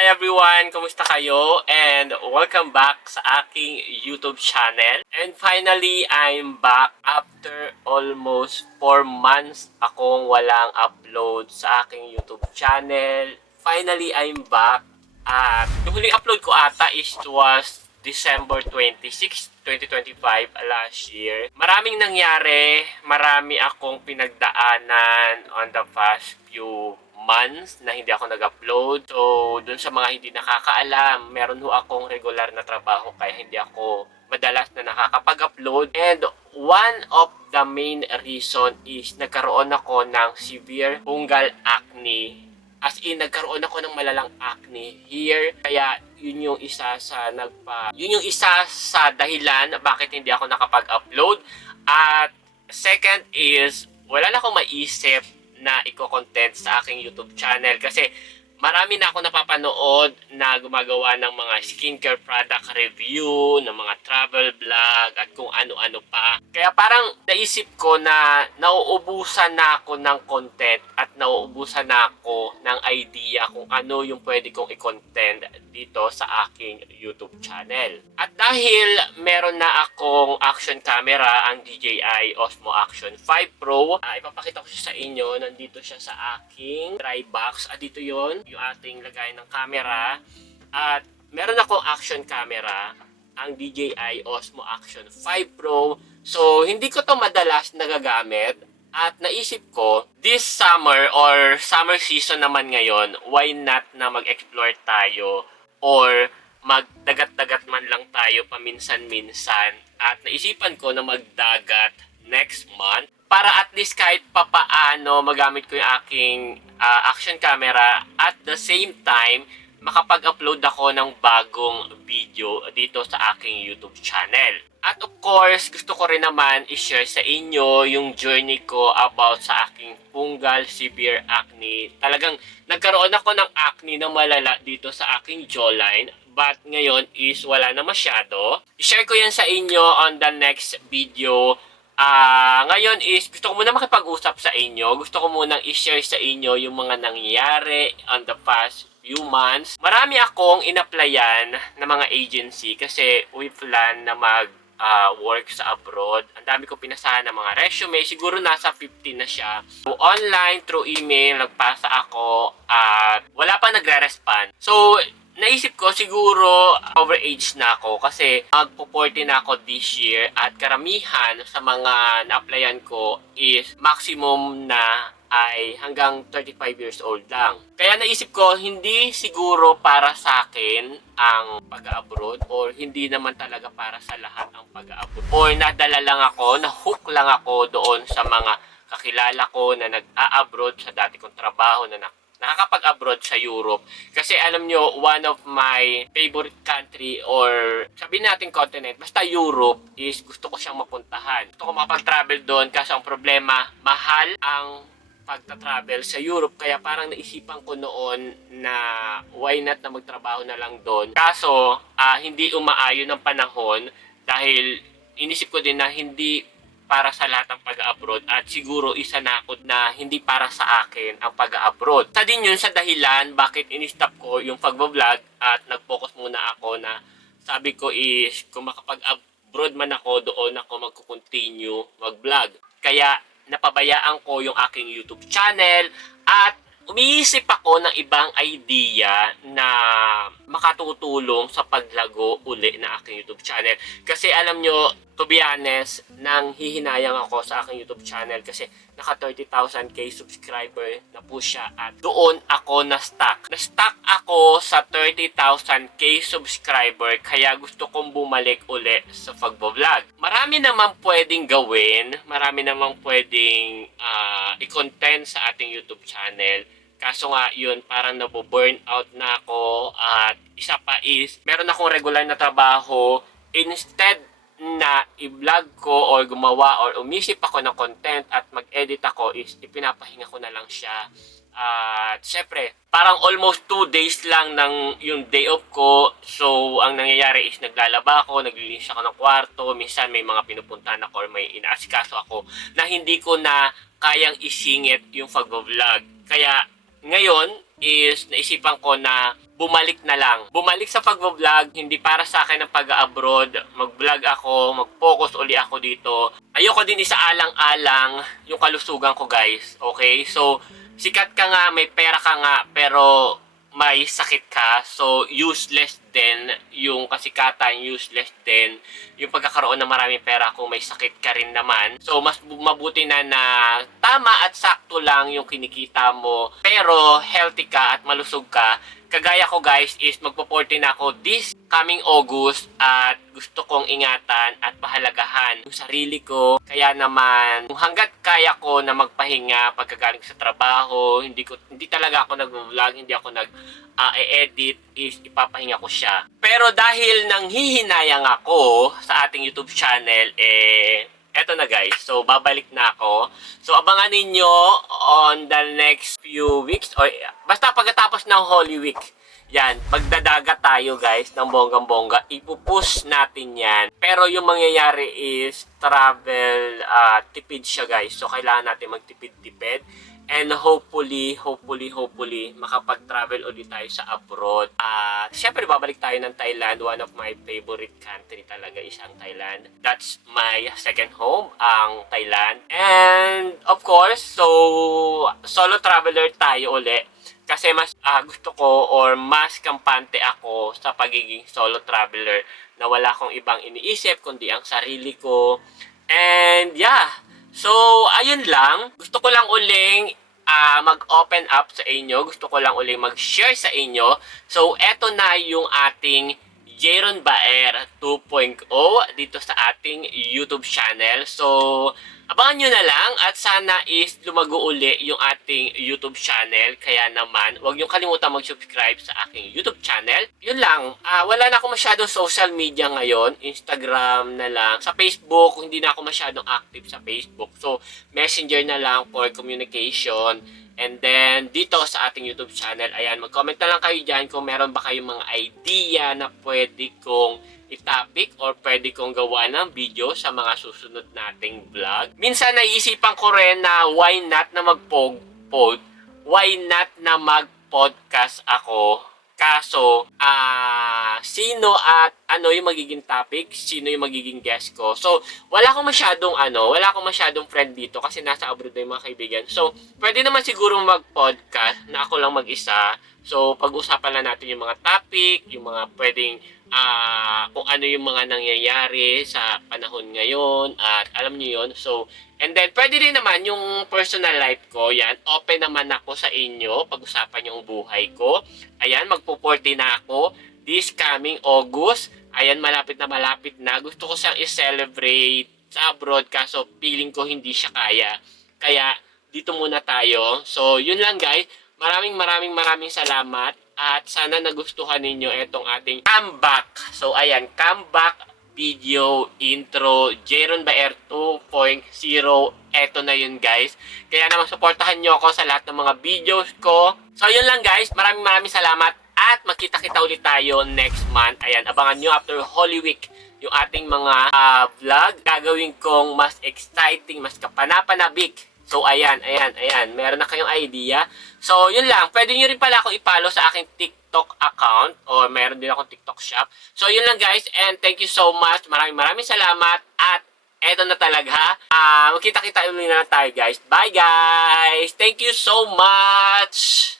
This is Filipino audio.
Hi everyone! Kumusta kayo? And welcome back sa aking YouTube channel. And finally, I'm back after almost 4 months akong walang upload sa aking YouTube channel. Finally, I'm back. At yung huling upload ko ata was December 26, 2025 last year. Maraming nangyari, marami akong pinagdaanan on the past few months na hindi ako nag-upload. So, dun sa mga hindi nakakaalam, meron ho akong regular na trabaho kaya hindi ako madalas na nakakapag-upload. And one of the main reason is nagkaroon ako ng severe fungal acne. As in, nagkaroon ako ng malalang acne here. Kaya, yun yung isa sa dahilan bakit hindi ako nakapag-upload. At second is, wala na akong maisip na i-content sa aking YouTube channel kasi marami na ako napapanood na gumagawa ng mga skincare product review, ng mga travel vlog at kung ano-ano pa. Kaya parang naisip ko na nauubusan na ako ng content at nauubusan na ako ng idea kung ano yung pwede kong i-content dito sa aking YouTube channel. At dahil meron na akong action camera, ang DJI Osmo Action 5 Pro, ipapakita ko siya sa inyo. Nandito siya sa aking dry box. Dito yon yung ating lagay ng camera. At meron akong action camera, ang DJI Osmo Action 5 Pro. So, hindi ko to madalas nagagamit. At naisip ko, this summer or summer season naman ngayon, why not na mag-explore tayo or magdagat-dagat man lang tayo paminsan-minsan. At naisipan ko na magdagat next month para at least kahit papaano magamit ko yung aking action camera at the same time makapag-upload ako ng bagong video dito sa aking YouTube channel. At of course, gusto ko rin naman i-share sa inyo yung journey ko about sa aking fungal severe acne. Talagang nagkaroon ako ng acne na malala dito sa aking jawline, but ngayon is wala na masyado. I-share ko yan sa inyo on the next video. Ngayon is gusto ko muna makipag-usap sa inyo. Gusto ko muna i-share sa inyo yung mga nangyayari on the past few months. Marami akong in-applyan na mga agency kasi we plan na work sa abroad. Ang dami ko pinasahan ng mga resume. Siguro nasa 15 na siya. So, online, through email, nagpasa ako at wala pa nagre-respond. So, naisip ko siguro overage na ako kasi magpo-40 na ako this year at karamihan sa mga na-applyan ko is maximum na ay hanggang 35 years old lang. Kaya naisip ko, hindi siguro para sa akin ang pag-abroad or hindi naman talaga para sa lahat ang pag-abroad. Or nadala lang ako, na-hook lang ako doon sa mga kakilala ko na nag-a-abroad sa dati kong trabaho na nakakapag-abroad sa Europe. Kasi alam nyo, one of my favorite country or sabihin natin continent, basta Europe is gusto ko siyang mapuntahan. Gusto ko makapag-travel doon kasi ang problema, mahal ang pagta-travel sa Europe. Kaya parang naisipan ko noon na why not na magtrabaho na lang doon. Kaso, hindi umaayon ng panahon dahil inisip ko din na hindi para sa lahat ang pag-abroad at siguro isa na ako na hindi para sa akin ang pag-abroad. Sa din yun sa dahilan bakit in-stop ko yung pag-vlog at nag-focus muna ako na sabi ko is kung makapag-abroad man ako doon ako magko-continue mag-vlog. Kaya napabayaan ko yung aking YouTube channel at umiisip ako ng ibang idea na makatutulong sa paglago uli na aking YouTube channel. Kasi alam nyo, to be honest, nang hihinayang ako sa aking YouTube channel kasi naka 30,000k subscriber na po siya at doon ako na-stuck. Na-stuck ako sa 30,000k subscriber kaya gusto kong bumalik uli sa pag-vlog. Marami naman pwedeng gawin, marami naman pwedeng i-content sa ating YouTube channel. Kaso nga yun, parang naboburn out na ako at isa pa is, meron akong regular na trabaho. Instead na i-vlog ko or gumawa or umisip ako ng content at mag-edit ako is ipinapahinga ko na lang siya. At syempre, parang almost 2 days lang ng yung day off ko. So, ang nangyayari is naglalaba ako, naglilinis ako ng kwarto. Minsan may mga pinupuntahan ako or may inaasikaso ako na hindi ko na kayang isingit yung pag-vlog. Kaya, ngayon is naisipan ko na bumalik na lang. Bumalik sa pag-vlog, hindi para sa akin ang pag-abroad. Mag-vlog ako, mag-focus uli ako dito. Ayoko din isaalang-alang yung kalusugan ko, guys. Okay? So, sikat ka nga, may pera ka nga, pero may sakit ka, so useless din yung kasikatan, useless din yung pagkakaroon ng maraming pera kung may sakit ka rin naman. So mas mabuti na tama at sakto lang yung kinikita mo, pero healthy ka at malusog ka. Kagaya ko, guys, is magpo-40 na ako this coming August at gusto kong ingatan at pahalagahan yung sarili ko. Kaya naman, kung hanggat kaya ko na magpahinga pagkagaling sa trabaho, hindi talaga ako nag-vlog, hindi ako nag-edit, is ipapahinga ko siya. Pero dahil nanghihinayang ako sa ating YouTube channel, eto na, guys. So, babalik na ako. So, abangan ninyo on the next few weeks. Or, basta pagkatapos ng Holy Week. Yan. Magdadagat tayo, guys, ng bonggang-bongga. Ipupush natin yan. Pero yung mangyayari is travel tipid siya, guys. So, kailangan natin magtipid-tipid. And hopefully, makapag-travel ulit tayo sa abroad. Siyempre, babalik tayo ng Thailand. One of my favorite country talaga is ang Thailand. That's my second home, ang Thailand. And, of course, so, solo traveler tayo uli. Kasi mas gusto ko or mas kampante ako sa pagiging solo traveler na wala akong ibang iniisip kundi ang sarili ko. And, yeah. So, ayun lang. Gusto ko lang uling mag-open up sa inyo. Gusto ko lang uling mag-share sa inyo. So, eto na yung ating Jeron Baer 2.0 dito sa ating YouTube channel. So, abangan nyo na lang at sana is lumago uli yung ating YouTube channel. Kaya naman, huwag nyo kalimutan mag-subscribe sa aking YouTube channel. Yun lang, wala na ako masyadong social media ngayon. Instagram na lang. Sa Facebook, hindi na ako masyadong active sa Facebook. So, Messenger na lang for communication. And then, dito sa ating YouTube channel, ayan, mag-comment na lang kayo dyan kung meron ba kayong mga idea na pwede kong i-topic or pwede kong gawa ng video sa mga susunod nating vlog. Minsan, naiisipan ko rin na why not na mag-podcast ako. Kaso, sino at ano yung magiging topic, sino yung magiging guest ko. So, wala akong masyadong friend dito kasi nasa abroad na yung mga kaibigan. So, pwede naman siguro mag-podcast na ako lang mag-isa. So, pag-usapan lang natin yung mga topic, yung mga pwedeng kung ano yung mga nangyayari sa panahon ngayon at alam niyo yun. So, and then pwede rin naman yung personal life ko, yan, open naman ako sa inyo, pag-usapan yung buhay ko. Ayan, magpo-40 na ako this coming August. Ayan, malapit na. Gusto ko siyang i-celebrate sa abroad kaso feeling ko hindi siya kaya. Kaya dito muna tayo. So, yun lang, guys. Maraming salamat at sana nagustuhan ninyo itong ating comeback. So, ayan, comeback video intro Jeron Baer 2.0. Eto na yun, guys. Kaya naman supportahan nyo ako sa lahat ng mga videos ko. So, yun lang, guys. Maraming salamat at magkita-kita ulit tayo next month. Ayan, abangan nyo after Holy Week yung ating mga vlog. Gagawin kong mas exciting, mas kapanapanabik. So, ayan. Meron na kayong idea. So, yun lang. Pwede nyo rin pala ako i-follow sa aking TikTok account or meron din akong TikTok shop. So, yun lang, guys. And thank you so much. Maraming salamat. At eto na talaga. Magkita-kita ulit na tayo, guys. Bye, guys. Thank you so much.